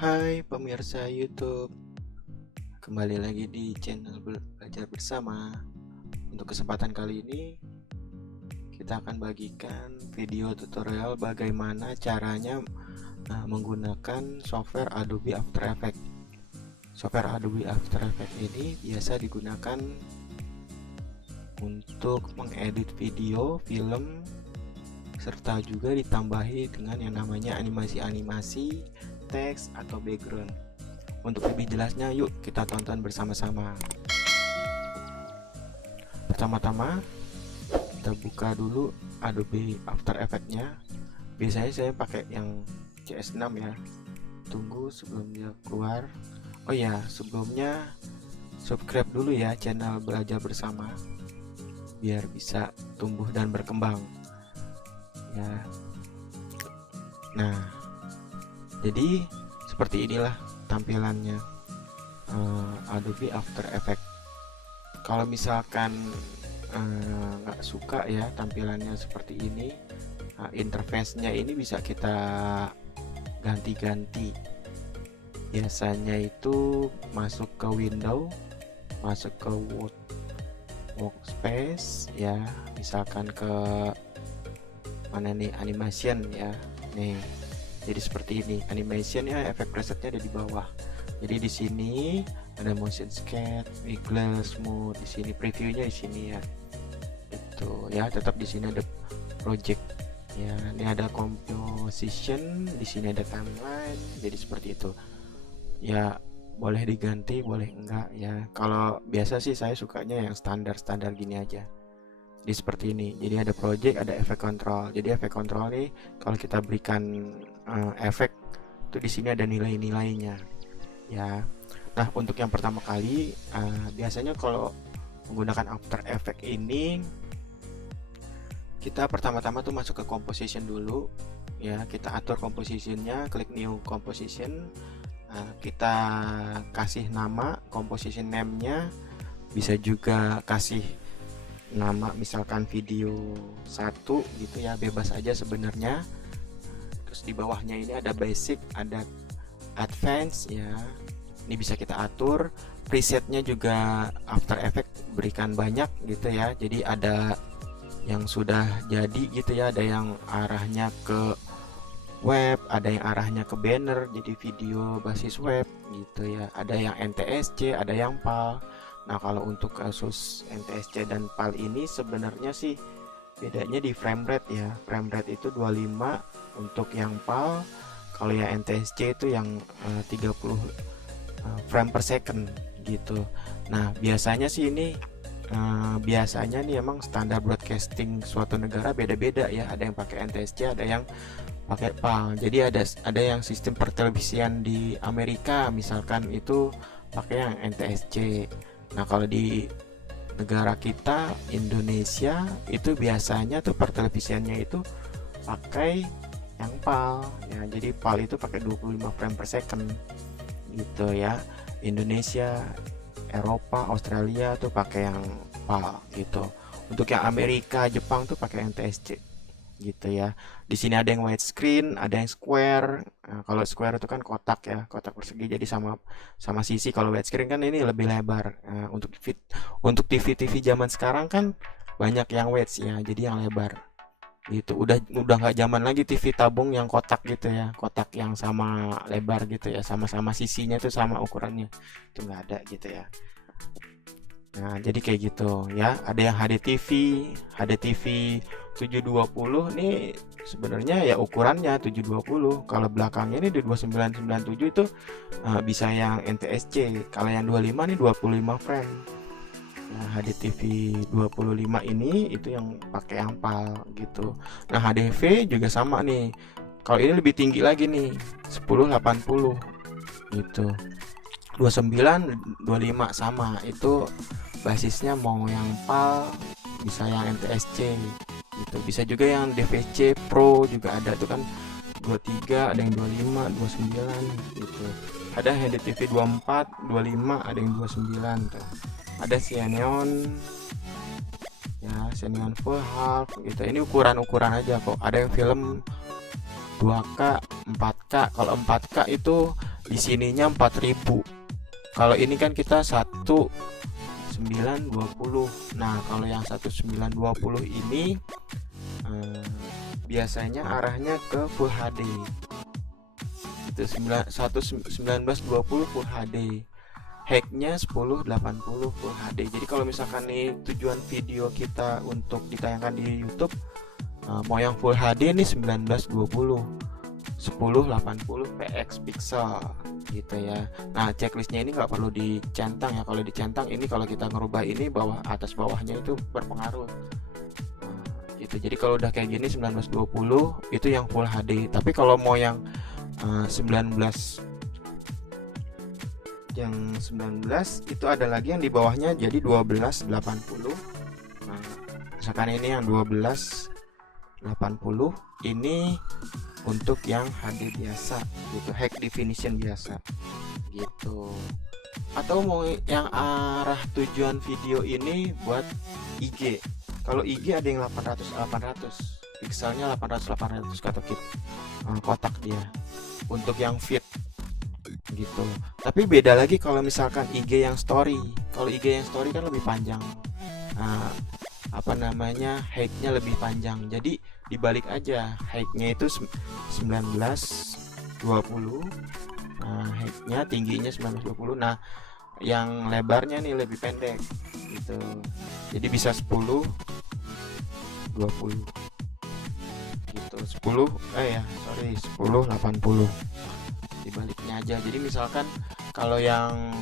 Hai pemirsa YouTube, kembali lagi di channel Belajar Bersama. Untuk kesempatan kali ini, kita akan bagikan video tutorial bagaimana caranya menggunakan software Adobe After Effects. Software Adobe After Effects ini biasa digunakan untuk mengedit video, film, serta juga ditambahi dengan yang namanya animasi-animasi, teks atau background. Untuk lebih jelasnya, yuk kita tonton bersama-sama. Pertama-tama kita buka dulu Adobe After Effects-nya. Biasanya saya pakai yang CS6 ya. Tunggu sebelum dia keluar. Oh ya, sebelumnya subscribe dulu ya channel Belajar Bersama biar bisa tumbuh dan berkembang ya. Nah, jadi seperti inilah tampilannya Adobe After Effects. Kalau misalkan nggak suka ya tampilannya seperti ini, interface-nya ini bisa kita ganti-ganti. Biasanya itu masuk ke window, masuk ke workspace ya, misalkan ke mana nih, animation ya nih. Jadi seperti ini animation ya, efek presetnya ada di bawah. Jadi di sini ada motion sketch, wiggle, smooth, di sini previewnya di sini ya. Itu ya, tetap di sini ada project ya. Ini ada composition, di sini ada timeline. Jadi seperti itu. Ya, boleh diganti, boleh enggak ya. Kalau biasa sih saya sukanya yang standar-standar gini aja. Di seperti ini. Jadi ada project, ada efek control. Jadi efek control nih kalau kita berikan efek itu di sini ada nilai-nilainya ya. Nah, untuk yang pertama kali biasanya kalau menggunakan After Effects ini, kita pertama-tama tuh masuk ke composition dulu ya. Kita atur compositionnya, klik new composition. Kita kasih nama composition name-nya, bisa juga kasih nama misalkan video 1 gitu ya, bebas aja sebenarnya. Terus di bawahnya ini ada basic, ada advance ya, ini bisa kita atur. Presetnya juga After Effects berikan banyak gitu ya, jadi ada yang sudah jadi gitu ya, ada yang arahnya ke web, ada yang arahnya ke banner jadi video basis web gitu ya, ada yang NTSC, ada yang PAL. Nah, kalau untuk kasus NTSC dan PAL ini sebenarnya sih bedanya di frame rate ya. Frame rate itu 25 untuk yang PAL, kalau yang NTSC itu yang 30 frame per second gitu. Nah, biasanya sih ini biasanya nih emang standar broadcasting suatu negara beda-beda ya. Ada yang pakai NTSC, ada yang pakai PAL. Jadi ada yang sistem pertelevisian di Amerika misalkan itu pakai yang NTSC. Nah, kalau di negara kita Indonesia itu biasanya tuh pertelevisiannya itu pakai yang PAL ya. Jadi PAL itu pakai 25 frame per second gitu ya. Indonesia, Eropa, Australia tuh pakai yang PAL gitu. Untuk yang Amerika, Jepang tuh pakai NTSC gitu ya. Di sini ada yang widescreen, ada yang square. Nah, kalau square itu kan kotak ya, kotak persegi, jadi sama sisi. Kalau widescreen kan ini lebih lebar. Nah, untuk TV zaman sekarang kan banyak yang wide ya, jadi yang lebar. Gitu. Udah nggak zaman lagi TV tabung yang kotak gitu ya, kotak yang sama lebar gitu ya, sama-sama sisinya tuh sama ukurannya. Itu nggak ada gitu ya. Nah, jadi kayak gitu ya. Ada yang HDTV 720 nih sebenarnya ya ukurannya 720. Kalau belakangnya ini di 2997 itu bisa yang NTSC. Kalau yang 25 nih 25 frame. Nah, HDTV 25 ini itu yang pakai yang PAL gitu. Nah, HDV juga sama nih. Kalau ini lebih tinggi lagi nih, 1080 gitu. 29 25 sama, itu basisnya mau yang PAL bisa yang NTSC gitu, bisa juga yang DVC Pro juga ada tuh kan, 23, ada yang 25, 29 gitu. Ada HDTV 24, 25, ada yang 29 tuh. Ada Xenon ya, Xenon full half gitu. Ini ukuran-ukuran aja kok. Ada yang film 2K, 4K. Kalau 4K itu di sininya 4000. Kalau ini kan kita 1920. Nah kalau yang 1920 ini biasanya arahnya ke Full HD. Itu 1920 Full HD. Hacknya 1080 Full HD. Jadi kalau misalkan nih tujuan video kita untuk ditayangkan di YouTube, mau yang Full HD nih 1920 1080 px pixel gitu ya. Nah checklistnya ini nggak perlu dicentang ya. Kalau dicentang ini, kalau kita ngerubah ini bawah atas bawahnya itu berpengaruh gitu. Jadi kalau udah kayak gini 1920 itu yang Full HD. Tapi kalau mau yang 19 itu ada lagi yang di bawahnya, jadi 1280. Nah, misalkan ini yang 1280 ini untuk yang HD biasa gitu, high definition biasa gitu. Atau mau yang arah tujuan video ini buat IG. Kalau IG ada yang 800 pixelnya, 800 kata kotak dia untuk yang feed gitu. Tapi beda lagi kalau misalkan IG yang story. Kalau IG yang story kan lebih panjang, height-nya lebih panjang. Jadi dibalik aja, height-nya itu 1920, height-nya, tingginya 1920. Nah yang lebarnya nih lebih pendek gitu, jadi bisa 10 20 gitu, 1080 dibaliknya aja. Jadi misalkan kalau yang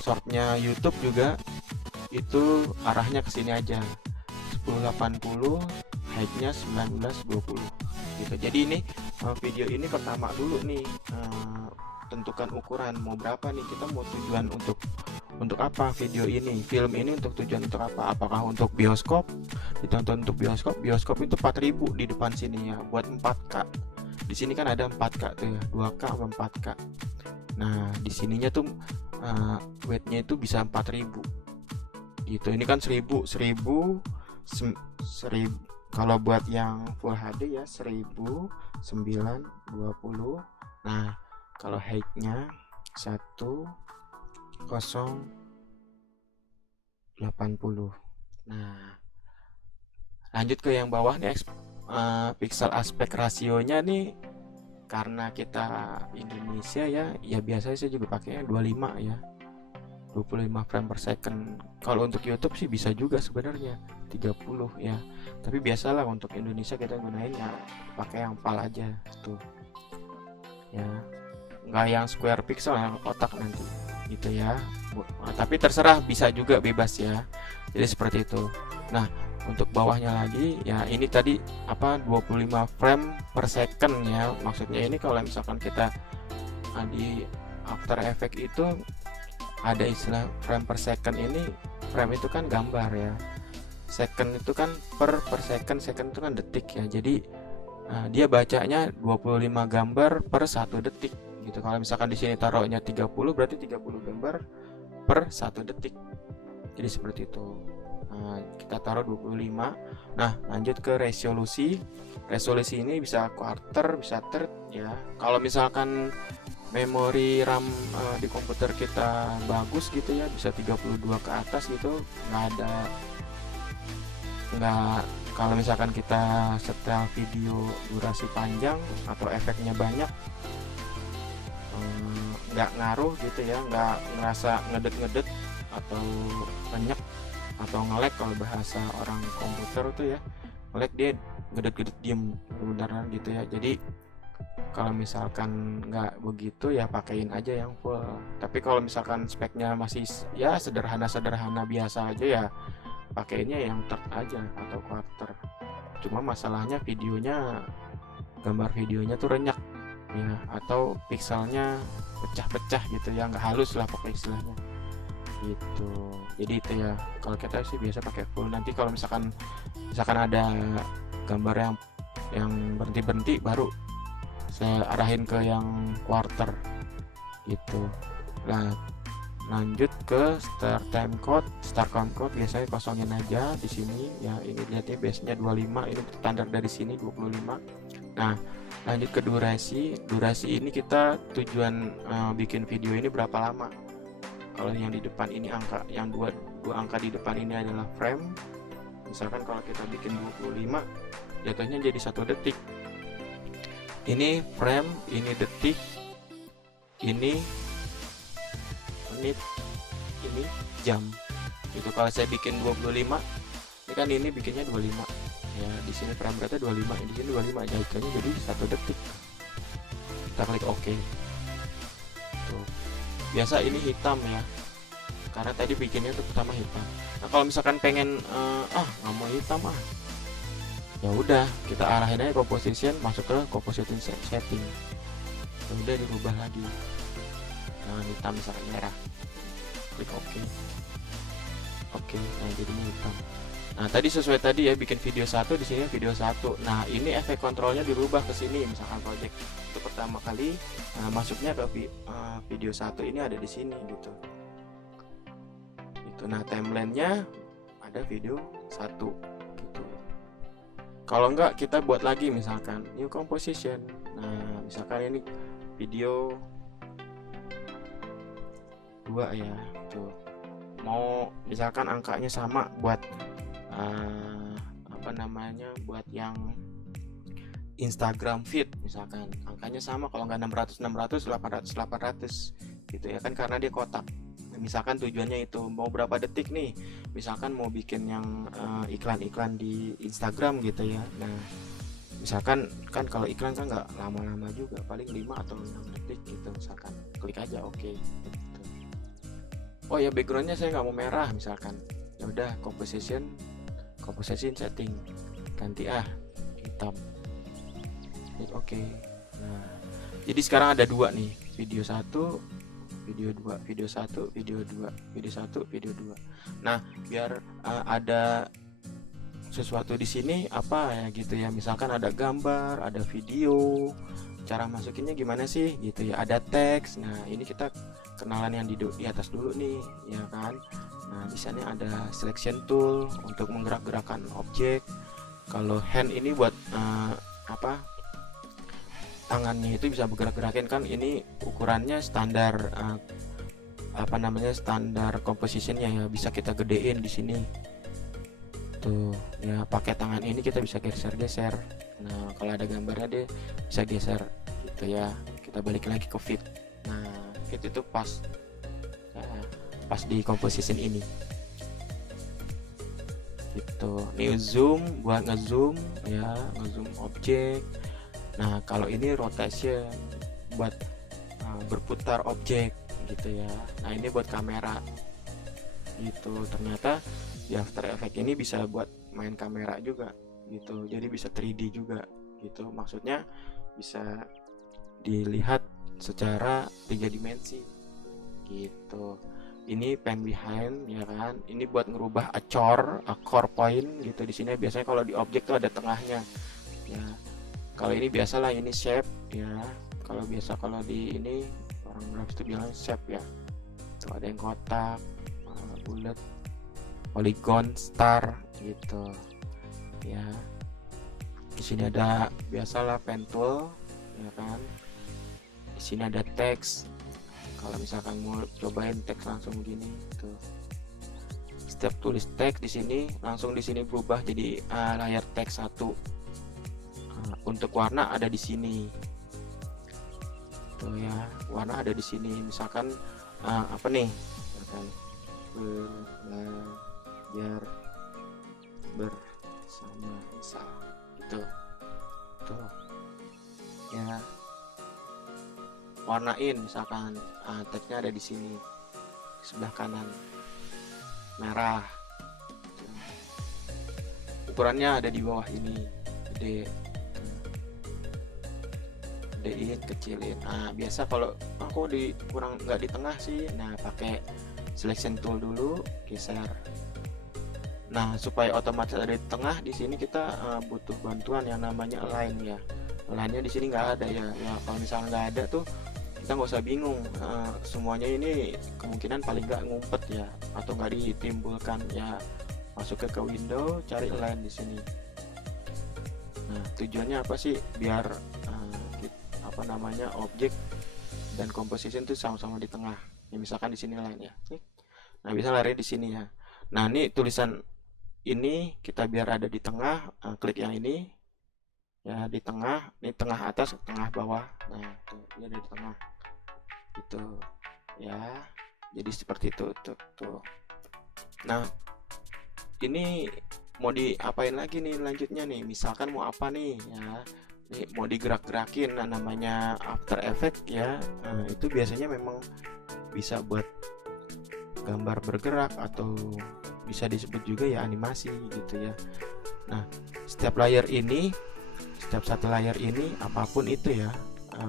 shortnya YouTube juga itu arahnya ke sini aja, 1080, height-nya 1920 gitu. Jadi ini video ini pertama dulu nih, tentukan ukuran mau berapa nih, kita mau tujuan untuk apa video ini, film ini untuk tujuan untuk apa, apakah untuk bioskop, ditonton untuk bioskop itu 4000 di depan sini ya, buat 4K. Di sini kan ada 4K tuh ya, 2K atau 4K. Nah di sininya tuh weight-nya itu bisa 4000 gitu. Ini kan 1000 kalau buat yang Full HD ya 1920. Nah kalau height-nya 1080. Nah lanjut ke yang bawah nih, pixel aspek rasionya nih, karena kita Indonesia ya biasanya saya juga pakainya 25 ya, 25 frame per second. Kalau untuk YouTube sih bisa juga sebenarnya 30 ya, tapi biasalah untuk Indonesia kita gunain ya pakai yang PAL aja tuh ya, nggak yang square pixel, yang kotak nanti gitu ya. Tapi terserah, bisa juga, bebas ya, jadi seperti itu. Nah untuk bawahnya lagi ya, ini tadi 25 frame per second ya, maksudnya ini kalau misalkan kita di After Effects itu ada istilah frame per second. Ini frame itu kan gambar ya, second itu kan per second itu kan detik ya. Jadi dia bacanya 25 gambar per 1 detik gitu. Kalau misalkan di sini taruhnya 30, berarti 30 gambar per 1 detik. Jadi seperti itu. Kita taruh 25. Nah lanjut ke resolusi. Resolusi ini bisa quarter, bisa third ya. Kalau misalkan memori RAM di komputer kita bagus gitu ya, bisa 32 ke atas gitu, kalau misalkan kita setel video durasi panjang atau efeknya banyak, nggak ngaruh gitu ya, nggak ngerasa ngedet atau banyak atau nge-lag. Kalau bahasa orang komputer tuh ya, nge-lag, dia gedet diem beneran gitu ya. Jadi kalau misalkan nggak begitu ya pakaiin aja yang full. Tapi kalau misalkan speknya masih ya sederhana biasa aja ya, pakainya yang third aja atau quarter. Cuma masalahnya gambar videonya tuh renyak ya, atau pixelnya pecah-pecah gitu ya, nggak halus lah pakai istilahnya gitu. Jadi itu ya, kalau kita sih biasa pakai full. Nanti kalau misalkan ada gambar yang berhenti baru saya arahin ke yang quarter gitu. Nah lanjut ke start time code biasanya kosongin aja di sini ya. Ini lihatnya biasanya 25, ini standar dari sini 25. Nah, lanjut ke durasi. Durasi ini kita tujuan bikin video ini berapa lama. Kalau yang di depan ini angka, yang dua angka di depan ini adalah frame. Misalkan kalau kita bikin 25, jatuhnya jadi 1 detik. Ini frame, ini detik, ini menit, ini jam. Itu kalau saya bikin 25, ini kan ini bikinnya 25. Ya, di sini frame rate 25, di sini 25, jatuhnya jadi 1 detik. Kita klik OK. Tuh. Biasa ini hitam ya, karena tadi bikinnya itu pertama hitam. Nah, kalau misalkan pengen nggak mau hitam ya udah kita arahin aja composition, masuk ke composition setting, ya udah dirubah lagi. Nah, hitam misalkan merah, klik OK. Nah jadinya hitam. Nah, tadi sesuai tadi ya, bikin video 1, di sini video 1. Nah, ini efek kontrolnya dirubah ke sini. Misalkan project itu pertama kali, masuknya ke video 1 ini ada di sini gitu. Itu. Nah, timelinenya ada video 1 gitu. Kalau enggak, kita buat lagi misalkan new composition. Nah, misalkan ini video 2 ya. Tuh. Mau misalkan angkanya sama buat buat yang Instagram feed, misalkan angkanya sama, kalau nggak 600 800 gitu ya kan, karena dia kotak. Misalkan tujuannya itu mau berapa detik nih, misalkan mau bikin yang iklan-iklan di Instagram gitu ya. Nah, misalkan kan kalau iklan kan nggak lama-lama juga, paling 5 atau 6 detik gitu. Misalkan klik aja OK gitu. Oh ya, backgroundnya saya nggak mau merah misalkan, ya udah composition setting, ganti hitam, klik OK. Nah, jadi sekarang ada 2 nih, video 1, video 2, video 1, video 2, video 1, video 2. Nah, biar ada sesuatu di sini apa ya gitu ya, misalkan ada gambar, ada video, cara masukinnya gimana sih gitu ya, ada teks. Nah, ini kita kenalan yang di atas dulu nih ya kan. Nah, di sana ada selection tool untuk menggerak-gerakkan objek. Kalau hand ini buat tangannya itu bisa bergerak-gerakin kan, ini ukurannya standar standar compositionnya ya, bisa kita gedein di sini tuh ya, pakai tangan ini kita bisa geser-geser. Nah, kalau ada gambarnya dia bisa geser gitu ya. Kita balik lagi ke fit. Nah, fit itu pas di composition ini gitu. Ini zoom buat ngezoom ya, ngezoom objek. Nah, kalau ini rotation buat berputar objek gitu ya. Nah, ini buat kamera gitu. Ternyata di After Effects ini bisa buat main kamera juga gitu, jadi bisa 3D juga gitu. Maksudnya bisa dilihat secara 3 dimensi gitu. Ini pan behind ya kan, ini buat ngerubah a core point gitu. Di sini biasanya kalau di objek tuh ada tengahnya ya. Kalau ini biasalah ini shape ya. Kalau di ini orang grafis itu bilang shape ya. Tuh ada yang kotak, bulat, polygon, star gitu ya. Di sini ada biasalah pen tool ya kan. Di sini ada teks. Kalau misalkan mau cobain teks langsung gini tuh. Setiap tulis teks di sini langsung di sini berubah jadi layar teks 1. Untuk warna ada di sini. Tuh ya, warna ada di sini. Misalkan apa nih? Misalkan belajar bersama misal gitu. Tuh. Ya. Warnain misalkan teksnya ada di sini sebelah kanan merah, ukurannya ada di bawah ini, gedein kecilin. Nah, biasa kalau aku kurang nggak di tengah sih, nah pakai selection tool dulu, geser. Nah, supaya otomatis ada di tengah, di sini kita butuh bantuan yang namanya align ya. Align-nya di sini nggak ada ya. Ya kalau misalnya nggak ada tuh kita nggak usah bingung, semuanya ini kemungkinan paling nggak ngumpet ya, atau nggak ditimbulkan ya. Masuk ke window, cari align di sini, Nah, tujuannya apa sih? Biar apa namanya, objek dan composition itu sama-sama di tengah. Ya, misalkan di sini lain ya. Nah, bisa lari di sini ya. Nah, ini tulisan ini kita biar ada di tengah, klik yang ini ya, di tengah, ini tengah atas, tengah bawah. Nah, tuh dia ada di tengah. Gitu. Ya. Jadi seperti itu tuh. Nah, ini mau diapain lagi nih lanjutnya nih? Misalkan mau apa nih ya? Nih, mau digerak-gerakin. Nah, namanya After Effects ya, itu biasanya memang bisa buat gambar bergerak atau bisa disebut juga ya animasi gitu ya. Nah, setiap satu layer ini apapun itu ya,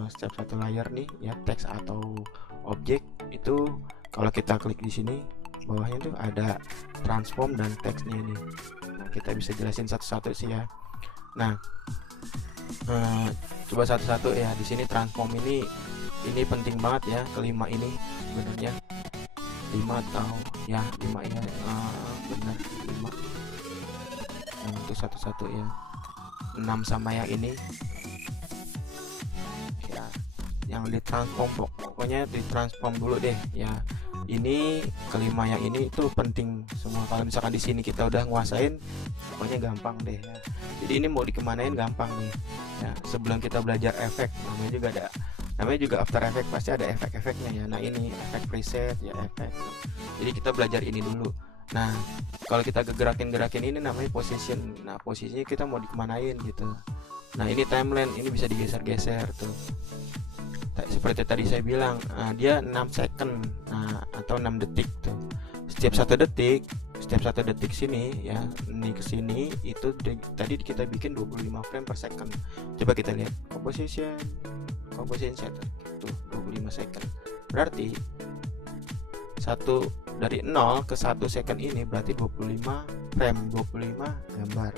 setiap satu layer nih ya, teks atau objek itu, kalau kita klik di sini bawahnya tuh ada transform dan teksnya ini. Nah, kita bisa jelasin satu-satu sih ya. Nah, coba satu-satu ya. Di sini transform ini penting banget ya, kelima ini sebenarnya 5 atau ya 5 ya, benar 5. Itu satu-satu ya. 6 sama yang ini ya, yang ditransform, pokoknya ditransform dulu deh ya. Ini kelima yang ini itu penting semua. Kalau misalkan di sini kita udah nguasain, pokoknya gampang deh ya. Jadi ini mau dikemanain gampang nih ya. Sebelum kita belajar efek, namanya juga After Effects, pasti ada efek-efeknya ya. Nah, ini efek preset ya, efek. Jadi kita belajar ini dulu. Nah, kalau kita gerakin ini namanya position. Nah, posisinya kita mau dikemanain gitu. Nah, ini timeline, ini bisa digeser-geser tuh. Seperti tadi saya bilang, dia 6 second, atau 6 detik tuh. Setiap satu detik sini ya, ini ke sini itu tadi kita bikin 25 frame per second. Coba kita lihat composition set tuh 25 second. Berarti dari 0 ke 1 second ini berarti 25 frame, 25 gambar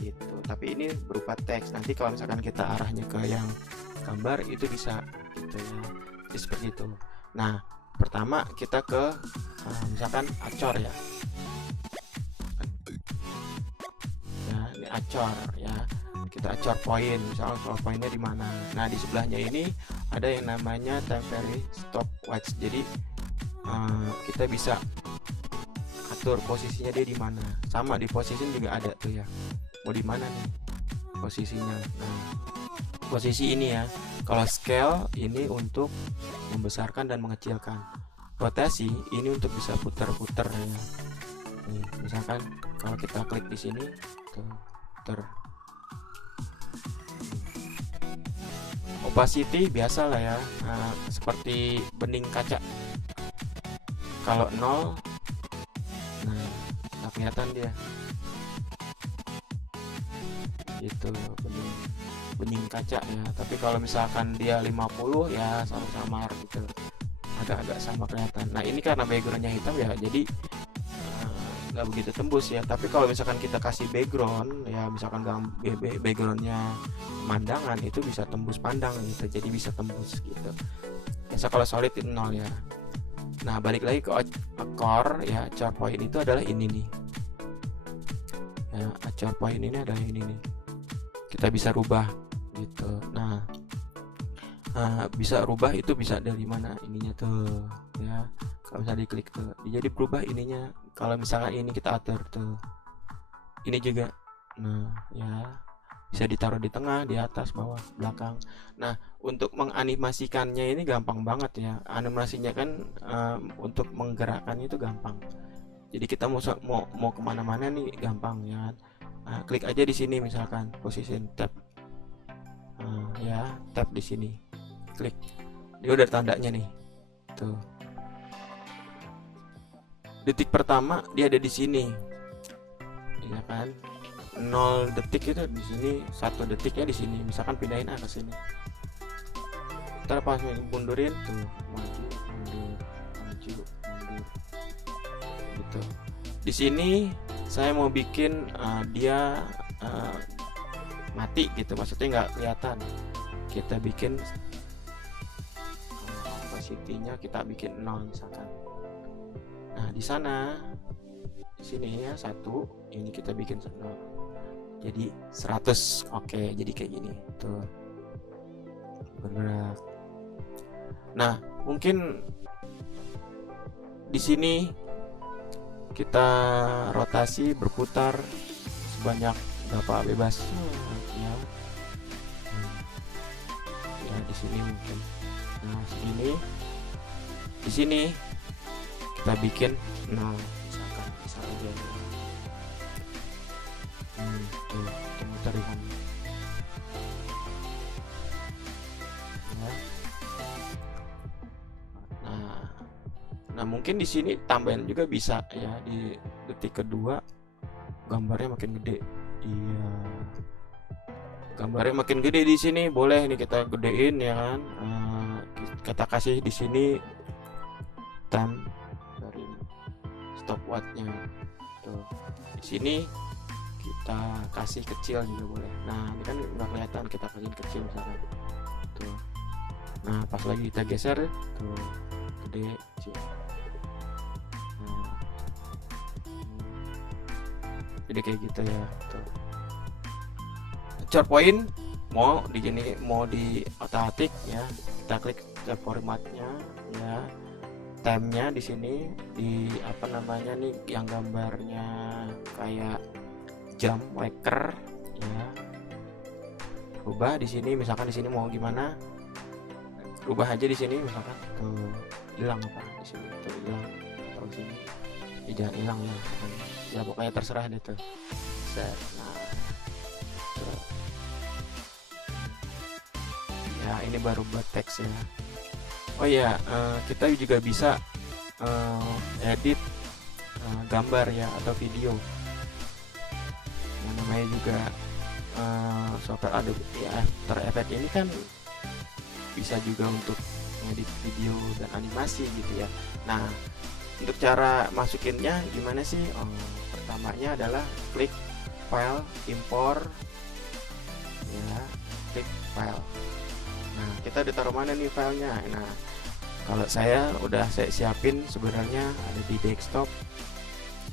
gitu. Tapi ini berupa teks. Nanti kalau misalkan kita arahnya ke yang gambar itu bisa gitu ya. Jadi seperti itu. Nah, pertama kita ke misalkan acor ya. Ya, ini acor ya. Kita acor poin, misalkan acor poinnya di mana. Nah, di sebelahnya ini ada yang namanya temporary stopwatch. Jadi kita bisa atur posisinya dia di mana. Sama di position juga ada tuh ya. Mau di mana nih posisinya. Nah, posisi ini ya. Kalau scale ini untuk membesarkan dan mengecilkan. Rotasi ini untuk bisa putar-putar ya. Nih, misalkan kalau kita klik di sini tuh putar. Opacity biasa lah ya, seperti bening kaca. Kalau 0, nah nggak kelihatan dia. Itu bening kaca ya. Tapi kalau misalkan dia 50 ya sama-sama gitu, agak-agak sama kelihatan. Nah, ini karena backgroundnya hitam ya, jadi nggak begitu tembus ya. Tapi kalau misalkan kita kasih background ya, misalkan backgroundnya pemandangan, itu bisa tembus pandang gitu, jadi bisa tembus gitu. Biasa kalau solid itu 0 ya. Nah, balik lagi ke acor ya. Acor point itu adalah ini nih ya. Acor point ini adalah ini nih, kita bisa rubah gitu. Nah, bisa rubah itu bisa dari mana ininya tuh ya. Kalau misalnya diklik tuh, jadi berubah ininya. Kalau misalkan ini kita atur tuh, ini juga. Nah ya, bisa ditaruh di tengah, di atas, bawah, belakang. Nah, untuk menganimasikannya ini gampang banget ya. Animasinya kan untuk menggerakkannya itu gampang. Jadi kita mau kemana-mana nih gampang ya. Nah, klik aja di sini misalkan position tab. Ya, tab di sini. Klik. Dia udah tandanya nih. Tuh. Detik pertama dia ada di sini. Ya kan? 0 detik itu di sini, 1 detiknya di sini. Misalkan pindahin ke sini. Ntar pas mundurin tuh, maju, mundur. Gitu. Di sini saya mau bikin dia mati gitu, maksudnya nggak kelihatan. Kita bikin opacity-nya kita bikin 0 misalkan. Nah, di sana, di sini ya 1, ini kita bikin 0. jadi 100. Oke, jadi kayak gini tuh bergerak. Nah, mungkin di sini kita rotasi berputar sebanyak berapa bebas ya. Ya di sini mungkin. Nah, segini. Di sini kita bikin, nah misalkan bisa aja tuh muter di sana ya. Nah mungkin di sini tambahin juga bisa ya, di detik kedua gambarnya makin gede. Iya, gambarnya makin gede di sini, boleh nih kita gedein ya kan. Kita kasih di sini time dari stopwatchnya tuh. Di sini kita kasih kecil juga boleh. Nah ini kan nggak kelihatan, kita kasih kecil misalkan tuh. Nah pas lagi kita geser tuh gede kecil. Nah, jadi kayak gitu ya tuh. Chart point mau di sini, mau di otak-atik ya, kita klik chart formatnya ya. Time-nya di sini di apa namanya nih, yang gambarnya kayak jam waker ya. Rubah di sini, misalkan di sini mau gimana, rubah aja di sini misalkan tuh. Hilang apa di sini tuh, hilang atau di sini tidak hilang ya pokoknya terserah deh tuh. Nah tuh. Ya ini baru buat teks ya. Oh iya, kita juga bisa edit gambar ya atau video. Yang namanya juga software Adobe After Effects ini kan bisa juga untuk edit video dan animasi gitu ya. Nah untuk cara masukinnya gimana sih? Pertamanya adalah klik file, import ya, klik file. Nah kita udah taruh mana nih filenya? Nah kalau saya siapin sebenarnya ada di desktop.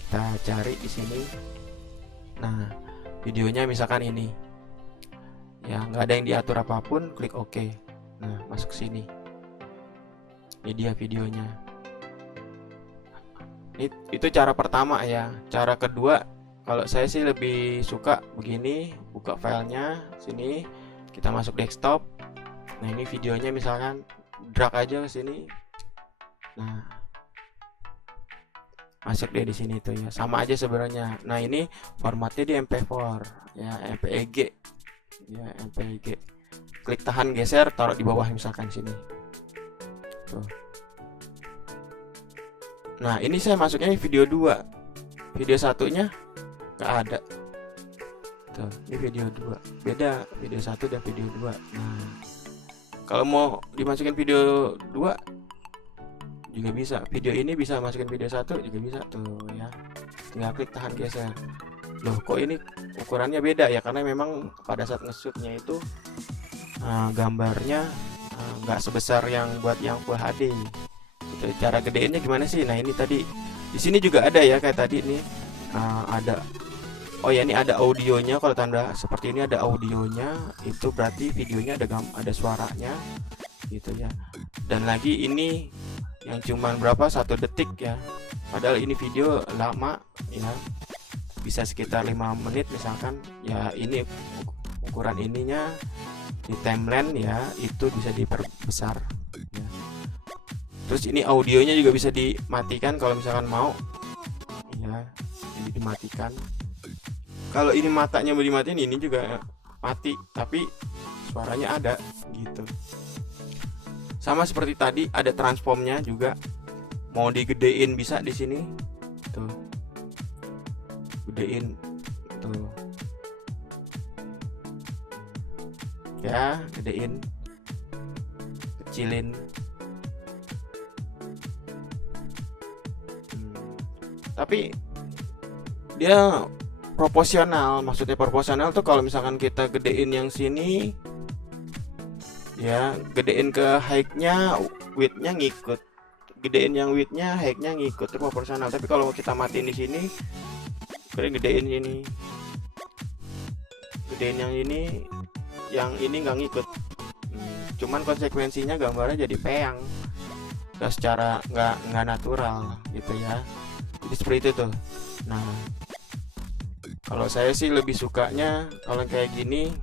Kita cari di sini. Nah videonya misalkan ini ya, nggak ada yang diatur apapun, klik OK. Nah masuk sini, ini dia videonya. Itu cara pertama ya. Cara kedua, kalau saya sih lebih suka begini, buka filenya sini, kita masuk desktop. Nah ini videonya misalkan drag aja ke sini. Nah masuk deh di sini tuh ya, sama aja sebenarnya. Nah ini formatnya di MP4 ya, MPEG ya, MPEG. Klik tahan geser, taruh di bawah misalkan sini tuh. Nah ini saya masuknya video 2, video satunya nggak ada tuh. Ini video 2, beda video 1 dan video 2. Nah kalau mau dimasukin video 2 juga bisa, video ini bisa masukin video 1 juga bisa tuh ya, tinggal klik tahan geser. Loh kok ini ukurannya beda ya, karena memang pada saat nge-shootnya itu gambarnya nggak sebesar yang buat yang Full HD gitu. Cara gedeinnya gimana sih? Nah ini tadi di sini juga ada ya, kayak tadi nih ada, oh ya ini ada audionya. Kalau tanda seperti ini ada audionya, itu berarti videonya ada suaranya gitu ya. Dan lagi ini yang cuman berapa, 1 detik ya, padahal ini video lama ya, bisa sekitar 5 menit misalkan ya. Ini ukuran ininya di timeline ya, itu bisa diperbesar ya. Terus ini audionya juga bisa dimatikan kalau misalkan mau ya, ini dimatikan. Kalau ini matanya mau dimatiin, ini juga mati tapi suaranya ada gitu. Sama seperti tadi, ada transformnya juga, mau digedein bisa di sini tuh, gedein tuh ya, gedein, kecilin. Tapi dia proporsional. Maksudnya proporsional tuh kalau misalkan kita gedein yang sini ya, gedein ke height-nya, width-nya ngikut. Gedein yang width-nya, height-nya ngikut, itu proporsional. Tapi kalau kita matiin di sini, gedein ini gedein yang ini nggak ngikut. Cuman konsekuensinya gambarnya jadi peyang, nggak secara nggak natural gitu ya. Jadi seperti itu tuh. Nah, kalau saya sih lebih sukanya kalau kayak gini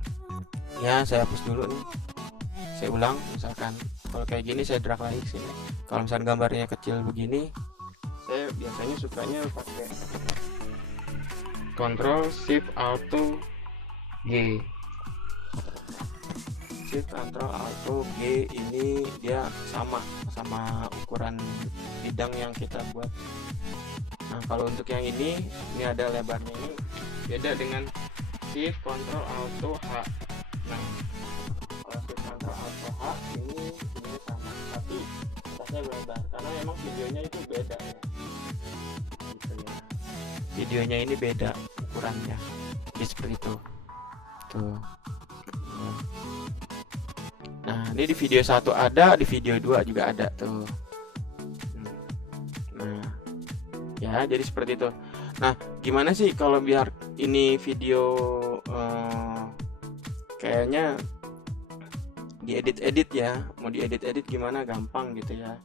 ya, saya hapus dulu nih, saya ulang. Misalkan kalau kayak gini saya drag lagi sini. Kalau misalkan gambarnya kecil begini, saya biasanya sukanya pakai Ctrl Shift Auto G. Shift Ctrl Auto G ini dia sama ukuran bidang yang kita buat. Nah, kalau untuk yang ini ada lebarnya, ini beda dengan Shift Ctrl Auto H. Nah, kalau Shift Ctrl Auto H ini sama, tapi atasnya lebar karena memang videonya itu beda ya. Gitu ya. Videonya ini beda ukurannya. Jadi seperti itu. Tuh. Nah, ini di video 1 ada, di video 2 juga ada tuh. Nah, ya jadi seperti itu. Nah, gimana sih kalau biar ini video kayaknya diedit-edit ya. Mau diedit-edit gimana, gampang gitu ya.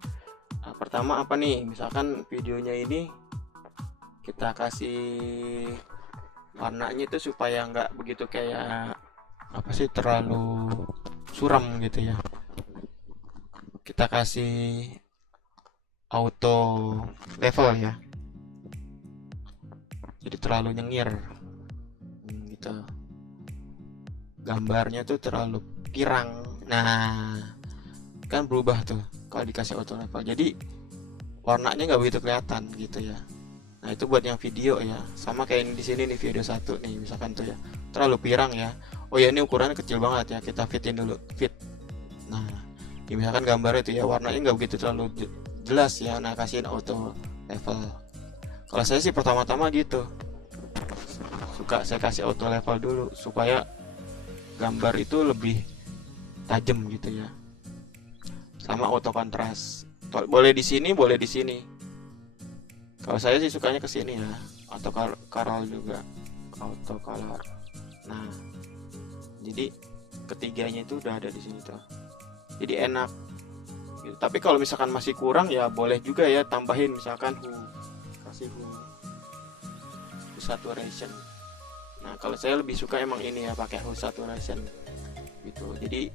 Nah, pertama apa nih, misalkan videonya ini kita kasih warnanya itu supaya nggak begitu kayak apa sih, terlalu suram gitu ya. Kita kasih auto level ya, jadi terlalu nyengir gitu, gambarnya tuh terlalu pirang. Nah, kan berubah tuh kalau dikasih auto level, jadi warnanya nggak begitu kelihatan gitu ya. Nah, itu buat yang video ya. Sama kayak di sini nih, video 1 nih misalkan tuh ya, terlalu pirang ya. Oh ya, ini ukurannya kecil banget ya, kita fitin dulu, fit. Nah, ya misalkan gambarnya itu ya warnanya nggak begitu terlalu jelas ya. Nah, kasihin auto level. Kalau saya sih pertama-tama gitu, suka saya kasih auto level dulu supaya gambar itu lebih tajam gitu ya. Sama auto kontras, boleh di sini, boleh di sini. Kalau saya sih sukanya ke sini ya, atau color juga, auto color. Nah, jadi ketiganya itu udah ada di sini tuh, jadi enak gitu. Tapi kalau misalkan masih kurang ya boleh juga ya tambahin, misalkan kasih hue saturation. Nah, kalau saya lebih suka emang ini ya, pakai hue saturation gitu. Jadi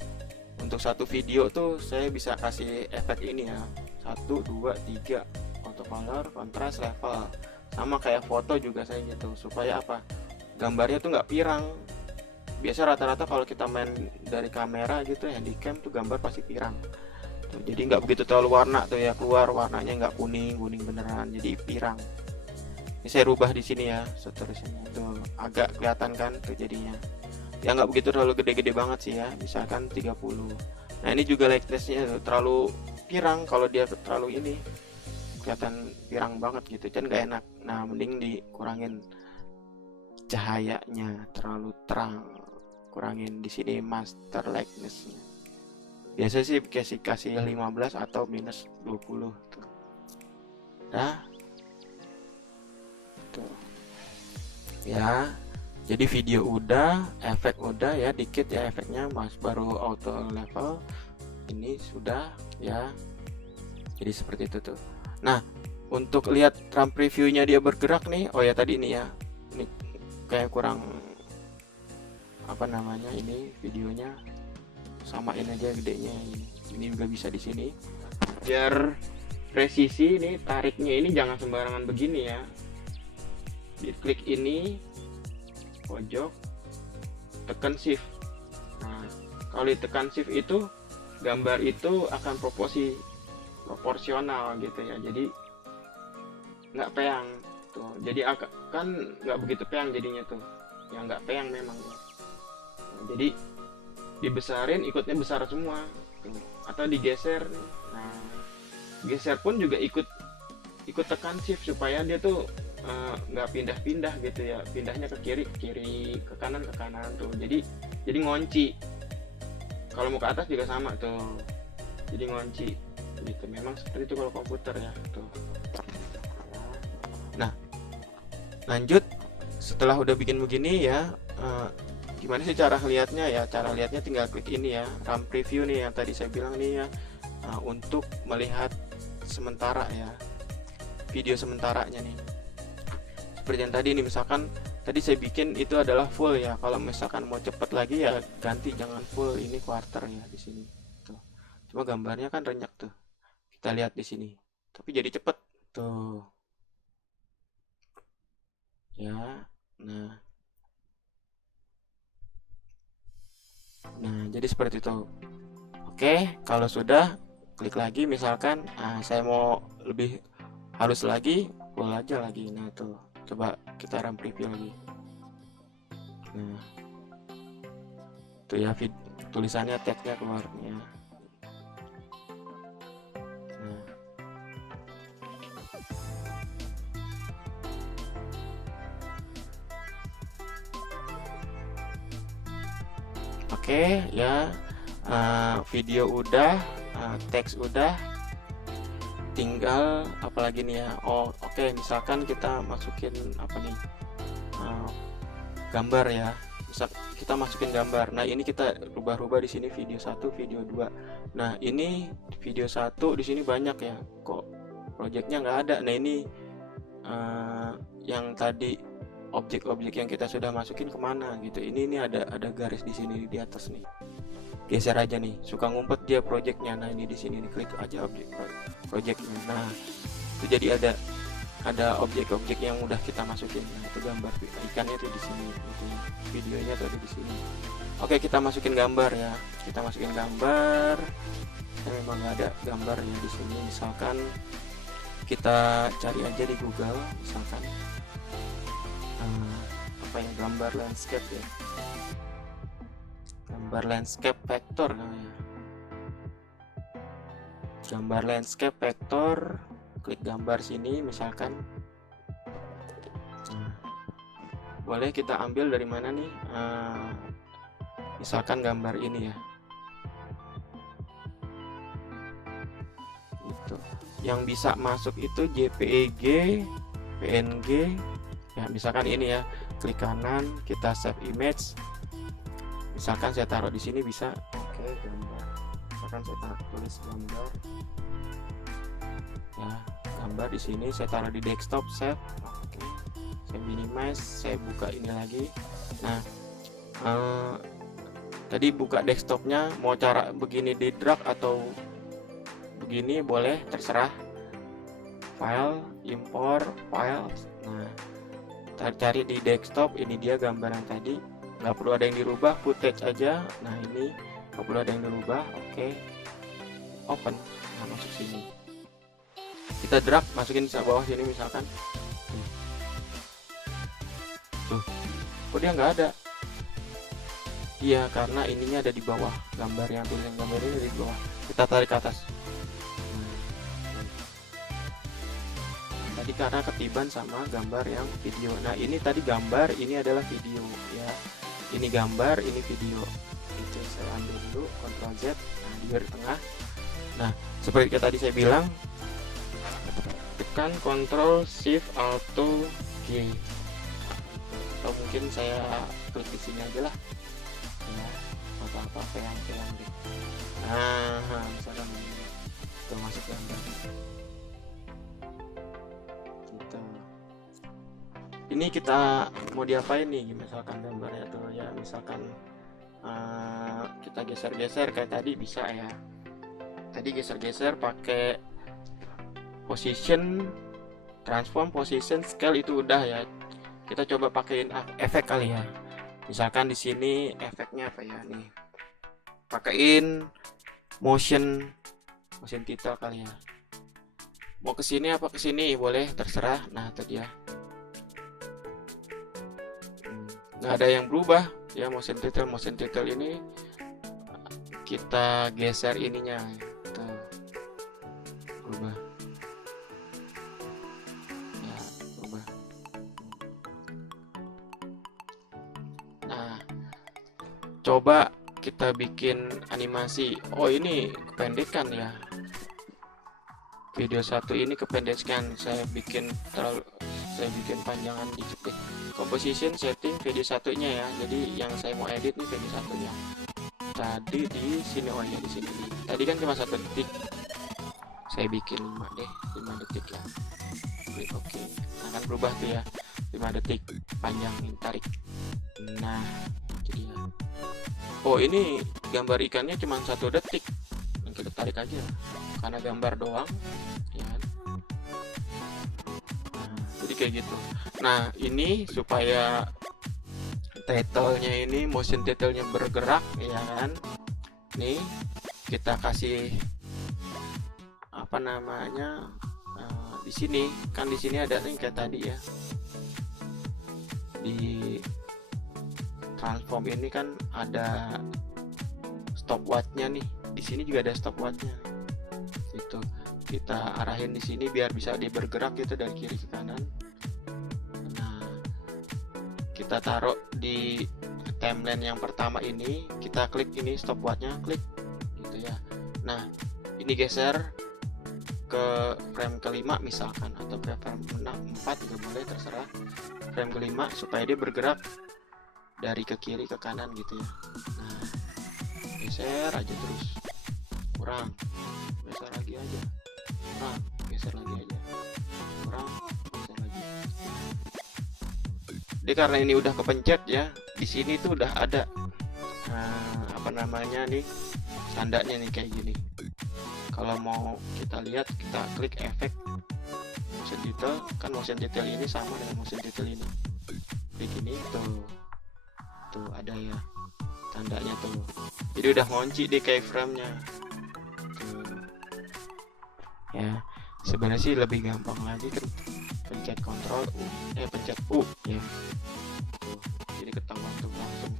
untuk satu video tuh saya bisa kasih efek ini ya, 1, 2, 3, auto color, kontras, level. Sama kayak foto juga saya gitu, supaya apa, gambarnya tuh nggak pirang. Biasa rata-rata kalau kita main dari kamera gitu, handycam tuh gambar pasti pirang tuh, jadi nggak begitu terlalu warna tuh ya, keluar warnanya nggak kuning beneran, jadi pirang. Ini saya rubah di sini ya, seterusnya tuh agak kelihatan kan tuh jadinya ya, nggak begitu terlalu gede-gede banget sih ya, misalkan 30. Nah, ini juga lightness-nya tuh terlalu pirang, kalau dia terlalu ini kelihatan pirang banget gitu kan, nggak enak. Nah, mending dikurangin cahayanya, terlalu terang, kurangin di sini master likeness-nya. Biasa sih kasih 15 atau minus 20 tuh. Nah, tuh. Ya, jadi video udah, efek udah ya, dikit ya efeknya, mas baru auto level ini sudah ya. Jadi seperti itu tuh. Nah, untuk lihat RAM previewnya dia bergerak nih, oh ya tadi ini ya, ini kayak kurang apa namanya, ini videonya samain aja gedenya, ini juga bisa di sini biar presisi. Ini tariknya ini jangan sembarangan begini ya, diklik ini pojok, tekan shift. Nah, kalau ditekan shift itu gambar itu akan proporsional gitu ya, jadi nggak peyang tuh, jadi kan nggak begitu peyang jadinya tuh ya, nggak peyang memang ya. Jadi dibesarin, ikutnya besar semua tuh. Atau digeser. Nah, geser pun juga ikut tekan shift supaya dia tuh nggak pindah-pindah gitu ya, pindahnya ke kiri, ke kanan tuh. Jadi ngunci. Kalau mau ke atas juga sama tuh, jadi ngunci gitu. Memang seperti itu kalau komputer ya tuh. Nah, lanjut setelah udah bikin begini ya, Gimana sih cara lihatnya ya? Cara lihatnya tinggal klik ini ya, RAM preview nih yang tadi saya bilang nih ya. Nah, untuk melihat sementara ya, video sementaranya nih. Seperti yang tadi nih, misalkan tadi saya bikin itu adalah full ya. Kalau misalkan mau cepet lagi ya ganti, jangan full, ini quarter ya di sini. Tuh. Cuma gambarnya kan renyak tuh. Kita lihat di sini. Tapi jadi cepet tuh. Ya. Nah, jadi seperti itu. Oke, kalau sudah klik lagi, misalkan saya mau lebih halus lagi, full aja lagi. Nah, tuh. Coba kita RAM preview lagi. Nah, tuh ya, tulisannya tagnya keluar ya. Nah. Oke ya, video udah, teks udah, tinggal apalagi nih ya. Oke, misalkan kita masukin apa nih, gambar ya. Misal kita masukin gambar. Nah, ini kita rubah-rubah di sini video 1, video 2. Nah, ini video 1 di sini banyak ya. Kok projectnya nggak ada? Nah, ini yang tadi objek-objek yang kita sudah masukin kemana gitu. Ini ada garis di sini di atas nih. Geser aja nih. Suka ngumpet dia projectnya. Nah, ini di sini nih, klik aja objek projectnya. Nah, itu jadi ada objek-objek yang udah kita masukin. Nah, itu gambar ikannya tuh di sini, itu videonya tuh di sini. Oke, kita masukin gambar ya. Kita masukin gambar. Memang nggak ada gambarnya di sini. Misalkan kita cari aja di Google, misalkan apa ya, gambar landscape ya, gambar landscape vektor namanya, gambar landscape vektor. Klik gambar sini misalkan. Boleh kita ambil dari mana nih, misalkan gambar ini ya, itu yang bisa masuk itu JPEG, PNG ya. Misalkan ini ya, klik kanan, kita save image, misalkan saya taruh di sini bisa. Oke, gambar, misalkan saya tulis gambar ya, gambar di sini saya taruh di desktop, save. Oke, saya minimize, saya buka ini lagi. Nah, tadi buka desktopnya, mau cara begini di drag atau begini boleh, terserah. File, import file. Nah, cari di desktop, ini dia gambar yang tadi, nggak perlu ada yang dirubah, footage aja. Nah, ini nggak perlu ada yang dirubah. Oke, open. Nah, masuk sini, kita drag, masukin di bawah sini misalkan. Tuh, kok dia nggak ada? Iya, karena ininya ada di bawah, gambar yang tulisan gambar ini ada di bawah. Kita tarik ke atas. Tadi karena ketiban sama gambar yang video. Nah, ini tadi gambar, ini adalah video ya. Ini gambar, ini video. Itu saya ambil dulu, Ctrl Z, nah, di garis tengah. Nah, seperti tadi saya bilang, tekan Ctrl Shift Alt G. Atau mungkin saya klik di sini aja lah. Ya, apa-apa yang deh. Nah, misalkan ini, itu masuk gambar. Ini kita mau diapain nih, misalkan gambarnya tuh ya, misalkan kita geser-geser kayak tadi bisa ya. Tadi geser-geser pakai position, transform, position, scale itu udah ya. Kita coba pakein efek kali ya. Misalkan di sini efeknya apa ya nih? Pakein motion title kali ya. Mau ke sini apa ke sini boleh, terserah. Nah, tadi ya. Nggak ada yang berubah ya, motion title ini kita geser ininya, kita berubah ya, berubah. Nah, coba kita bikin animasi. Oh, ini kependekan ya, video 1 ini kependekan, saya bikin terlalu saya bikin panjangan dikit deh. Composition setting video satunya ya. Jadi yang saya mau edit nih video satunya. Tadi di sini, oh ya di sini nih. Tadi kan cuma 1 detik. Saya bikin 5 deh, 5 detik ya. Klik oke. Nah, akan berubah tuh ya. 5 detik panjang tarik. Nah, jadi ya. Oh, ini gambar ikannya cuma 1 detik. Kita tarik aja karena gambar doang ya kan? Nah, jadi kayak gitu. Nah, ini supaya title-nya ini motion title-nya bergerak ya kan. Nih kita kasih apa namanya, di sini kan, di sini ada nih kayak tadi ya, di transform ini kan ada stopwatch-nya nih. Di sini juga ada stopwatch-nya. Itu kita arahin di sini biar bisa dia bergerak gitu dari kiri ke kanan. Nah, kita taruh di timeline yang pertama ini, kita klik ini stopwatch-nya, klik gitu ya. Nah, ini geser ke frame kelima misalkan, atau frame 4 juga boleh, terserah. Frame kelima supaya dia bergerak dari ke kiri ke kanan gitu ya. Nah, geser aja terus, kurang, geser lagi aja, kurang, geser lagi aja, kurang, geser lagi. Jadi karena ini udah kepencet ya, di sini tuh udah ada apa namanya nih, tandanya nih kayak gini. Kalau mau kita lihat, kita klik efek motion detail, kan motion detail ini sama dengan motion detail ini. Klik ini tuh ada ya tandanya tuh. Jadi udah ngunci di keyframe-nya. Ya, sebenarnya sih lebih gampang lagi kan, pencet Ctrl U, pencet U ya. Tuh, jadi ketahuan tuh langsung.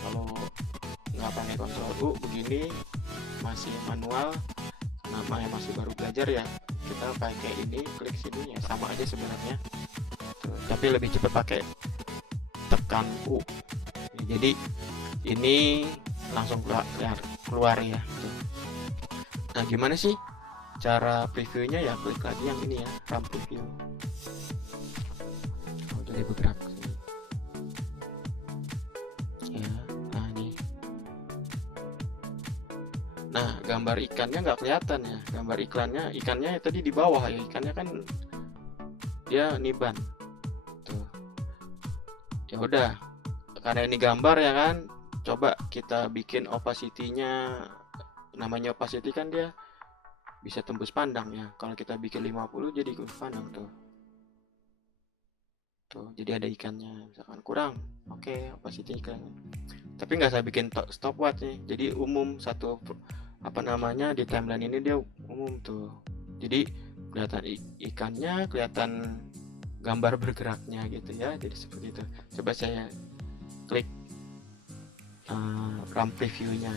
Kalau nggak pakai Ctrl U begini, masih manual, namanya masih baru belajar ya, kita pakai ini, klik sini ya, sama aja sebenarnya. Tuh, tapi lebih cepat pakai tekan U. Jadi ini langsung keluar ya. Nah, gimana sih cara previewnya ya? Klik lagi yang ini ya, RAM preview. Oh, jadi bergerak ya. Nah, ini. Nah, gambar ikannya nggak kelihatan ya. Gambar ikannya tadi di bawah ya. Ikannya kan dia niban. Tuh. Ya udah. Karena ini gambar ya kan, coba kita bikin opacity-nya. Namanya opacity kan dia bisa tembus pandang ya. Kalau kita bikin 50 jadi tembus pandang tuh. Tuh, jadi ada ikannya. Misalkan kurang, oke, opacity ikannya. Tapi nggak saya bikin stopwatch nih. Jadi umum satu apa namanya di timeline ini dia umum tuh. Jadi kelihatan ikannya, kelihatan gambar bergeraknya gitu ya. Jadi seperti itu. Coba saya klik RAM preview-nya.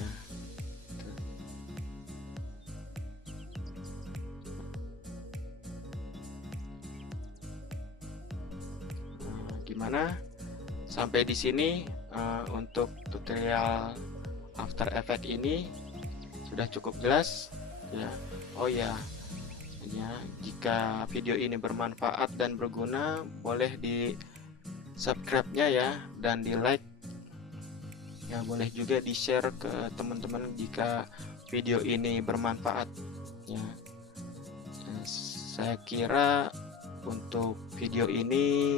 Gimana? Sampai di sini untuk tutorial After Effects ini sudah cukup jelas ya. Oh ya, jika video ini bermanfaat dan berguna, boleh di subscribe-nya ya, dan di like ya, boleh juga di share ke teman-teman jika video ini bermanfaat ya. Saya kira untuk video ini